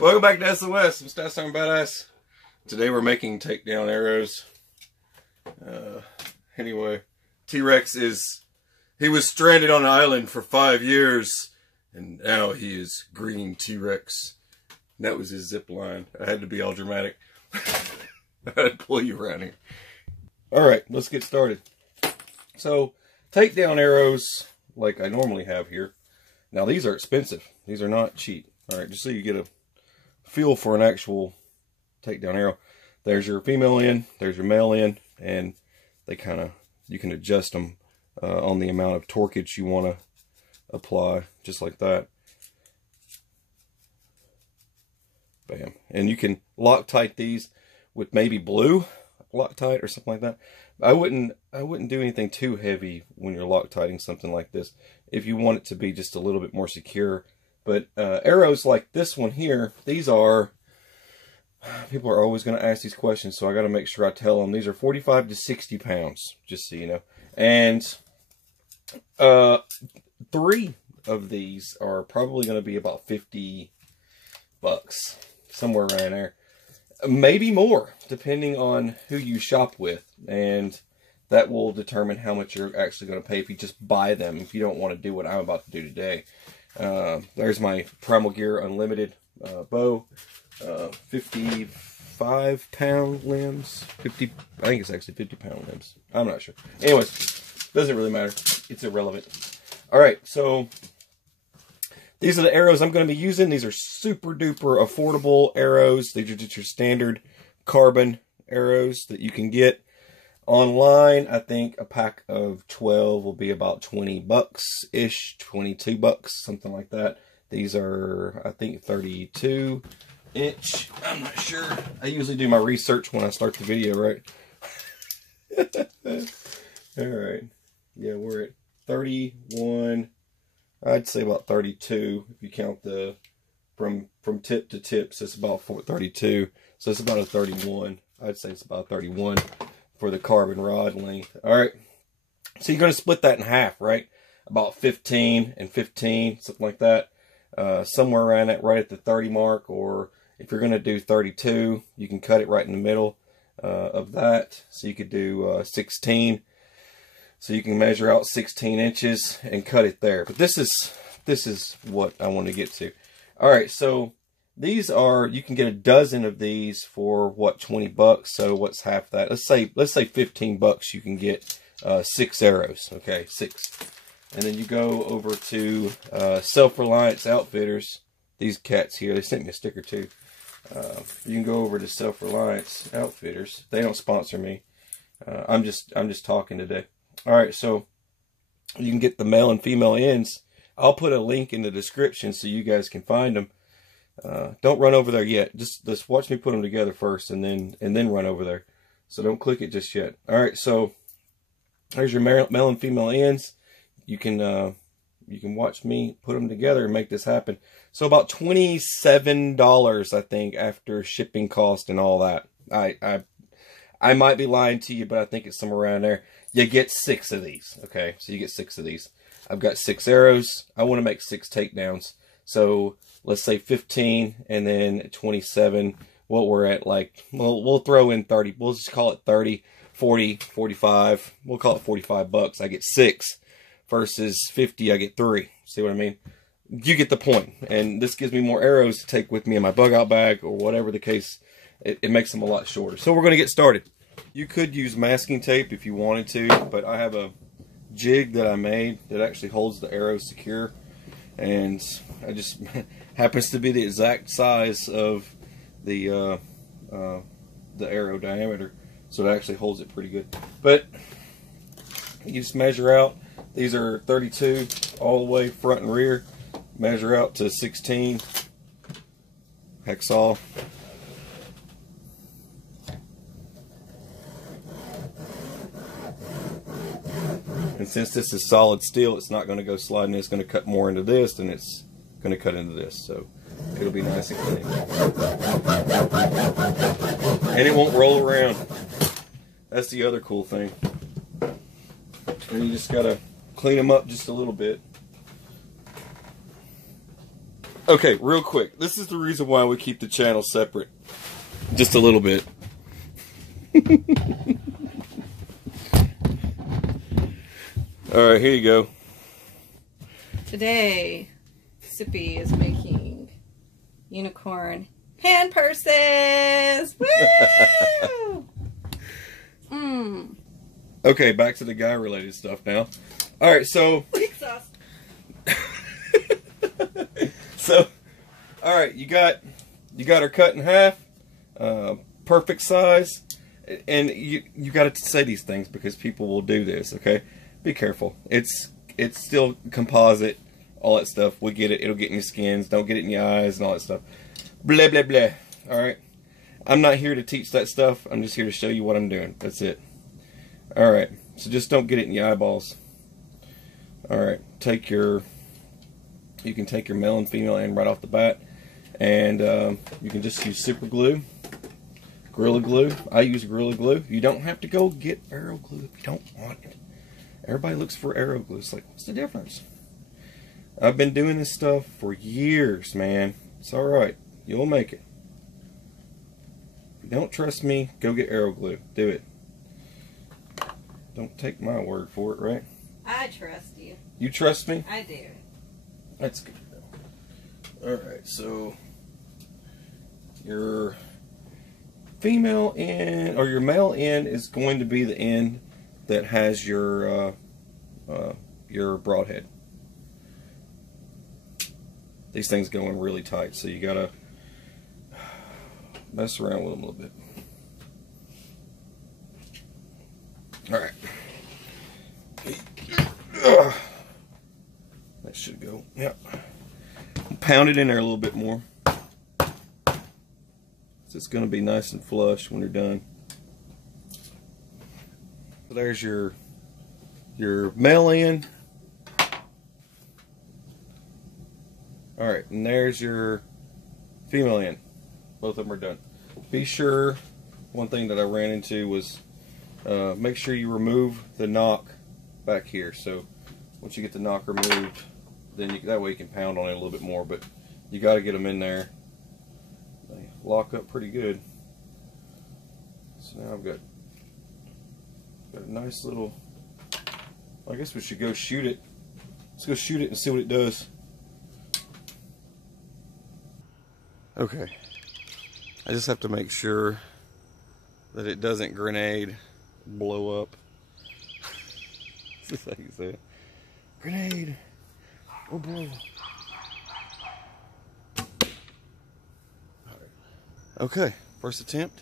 Welcome back to SOS. I'm Stats Talking Badass. Today we're making takedown arrows. Anyway, T-Rex he was stranded on an island for 5 years, and now he is green T-Rex. That was his zip line. I had to be all dramatic. I had to pull you around here. Alright, let's get started. So, takedown arrows, like I normally have here. Now, these are expensive. These are not cheap. Alright, just so you get a feel for an actual takedown arrow. There's your female end, there's your male end, and they you can adjust them on the amount of torquage you want to apply, just like that. Bam. And you can Loctite these with maybe blue Loctite or something like that. I wouldn't do anything too heavy when you're Loctiting something like this. If you want it to be just a little bit more secure. But arrows like this one here, these are, people are always going to ask these questions, so I got to make sure I tell them. These are 45 to 60 pounds, just so you know. And 3 of these are probably going to be about 50 bucks, somewhere around there. Maybe more, depending on who you shop with. And that will determine how much you're actually going to pay if you just buy them, if you don't want to do what I'm about to do today. There's my Primal Gear Unlimited bow. 55 pound limbs. I think it's actually 50 pound limbs. I'm not sure. Anyways, doesn't really matter. It's irrelevant. Alright, so these are the arrows I'm going to be using. These are super duper affordable arrows. These are just your standard carbon arrows that you can get online. I think a pack of 12 will be about 20 bucks-ish, 22 bucks, something like that. These are, I think, 32 inch. I'm not sure. I usually do my research when I start the video, right? Alright. Yeah, we're at 31. I'd say about 32 if you count the from tip to tip. So it's about 32. So it's about a 31. I'd say it's about 31 for the carbon rod length. Alright. So you're going to split that in half, right? About 15 and 15, something like that. Somewhere around that, right at the 30 mark, or if you're going to do 32, you can cut it right in the middle of that. So you could do 16. So you can measure out 16 inches and cut it there. But this is what I want to get to. All right, so these are, you can get a dozen of these for what, 20 bucks. So what's half that? Let's say 15 bucks. You can get 6 arrows. Okay, 6. And then you go over to Self-Reliance Outfitters. These cats here, they sent me a sticker too. You can go over to Self-Reliance Outfitters. They don't sponsor me. I'm just talking today. All right, so you can get the male and female ends. I'll put a link in the description so you guys can find them. Don't run over there yet. Just watch me put them together first, and then run over there. So don't click it just yet. All right, so there's your male and female ends. You can watch me put them together and make this happen. So about $27, I think, after shipping cost and all that. I might be lying to you, but I think it's somewhere around there. You get 6 of these. Okay, so you get 6 of these. I've got 6 arrows. I want to make 6 takedowns. So let's say 15 and then 27. What we're at, like, we'll throw in 30. We'll just call it 30, 40, 45. We'll call it 45 bucks. I get 6 versus 50. I get 3. See what I mean? You get the point. And this gives me more arrows to take with me in my bug out bag or whatever the case. It makes them a lot shorter. So we're going to get started. You could use masking tape if you wanted to, but I have a jig that I made that actually holds the arrows secure, and I just happens to be the exact size of the arrow diameter, so it actually holds it pretty good. But you just measure out. These are 32 all the way front and rear. Measure out to 16 hacksaw. And since this is solid steel, it's not going to go sliding. It's going to cut more into this than it's going to cut into this. So it'll be nice and clean. And it won't roll around. That's the other cool thing. And you just got to clean them up just a little bit. Okay, real quick. This is the reason why we keep the channel separate. Just a little bit. Alright, here you go. Today, Sippy is making unicorn hand purses! Woo! Okay, back to the guy related stuff now. Alright, so... Weak sauce. So, alright, you got her cut in half. Perfect size. And you got to say these things because people will do this, okay? Be careful. It's still composite, all that stuff. We get it. It'll get in your skins. Don't get it in your eyes and all that stuff. Blah, blah, blah. Alright? I'm not here to teach that stuff. I'm just here to show you what I'm doing. That's it. Alright. So just don't get it in your eyeballs. Alright. You can take your male and female end right off the bat. And you can just use super glue. Gorilla Glue. I use Gorilla Glue. You don't have to go get Arrow Glue if you don't want it. Everybody looks for Arrow Glue. It's like, what's the difference? I've been doing this stuff for years, man. It's alright. You'll make it. If you don't trust me, go get Arrow Glue. Do it. Don't take my word for it, right? I trust you. You trust me? I do. That's good. Alright, so your female end, or your male end, is going to be the end that has your broadhead. These things go in really tight, so you gotta mess around with them a little bit. Alright. That should go. Yep. Pound it in there a little bit more. So it's going to be nice and flush when you're done. So there's your male end. Alright, and there's your female end. Both of them are done. Be sure, one thing that I ran into was make sure you remove the knock back here. So once you get the knock removed, then that way you can pound on it a little bit more, but you got to get them in there. They lock up pretty good. So now I've got a nice little, I guess we should go shoot it. Let's go shoot it and see what it does. Okay. I just have to make sure that it doesn't grenade, blow up. That's how you say it. Grenade or blow up. Okay, first attempt.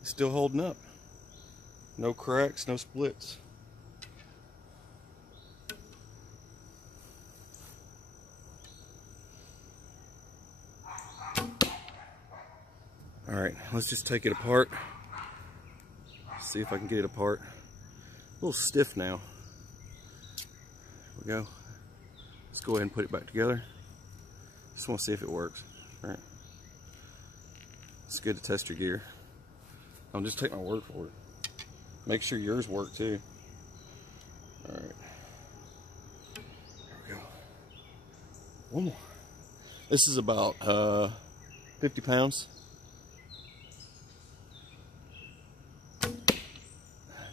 It's still holding up. No cracks, no splits. Alright, let's just take it apart. See if I can get it apart. A little stiff now. There we go. Let's go ahead and put it back together. Just want to see if it works. Alright. It's good to test your gear. I'll just take my word for it. Make sure yours work too. Alright. There we go. One more. This is about 50 pounds.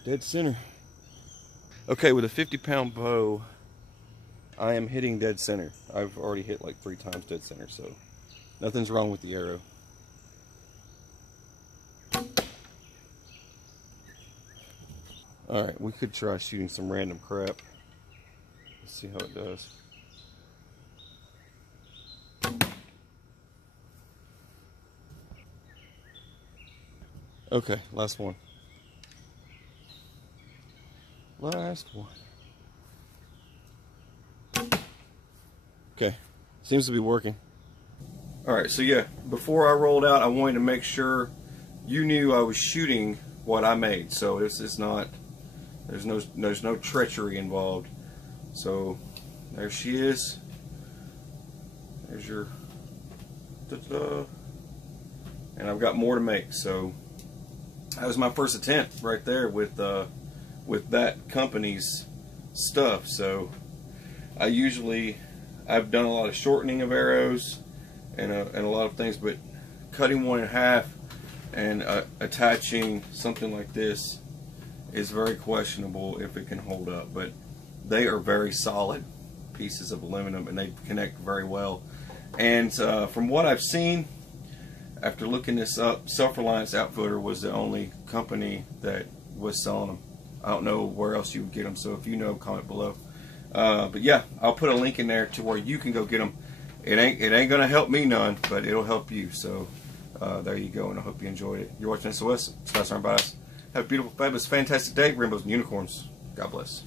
Dead center. Okay, with a 50-pound bow, I am hitting dead center. I've already hit like 3 times dead center, so nothing's wrong with the arrow. Alright, we could try shooting some random crap. Let's see how it does. Okay, last one. Last one. Okay, seems to be working. Alright, so yeah, before I rolled out, I wanted to make sure you knew I was shooting what I made. So it's not, there's no treachery involved. So there she is. There's your da-da-da. And I've got more to make. So that was my first attempt right there with that company's stuff. So I I've done a lot of shortening of arrows and a lot of things, but cutting one in half and attaching something like this is very questionable if it can hold up. But they are very solid pieces of aluminum, and they connect very well. And from what I've seen, after looking this up, Self-Reliance Outfitter was the only company that was selling them. I don't know where else you would get them, so if you know, comment below. But yeah, I'll put a link in there to where you can go get them. It ain't gonna help me none, but it'll help you. So there you go, and I hope you enjoyed it. You're watching SOS, Sky Siren Badass. Have a beautiful, fabulous, fantastic day, rainbows and unicorns. God bless.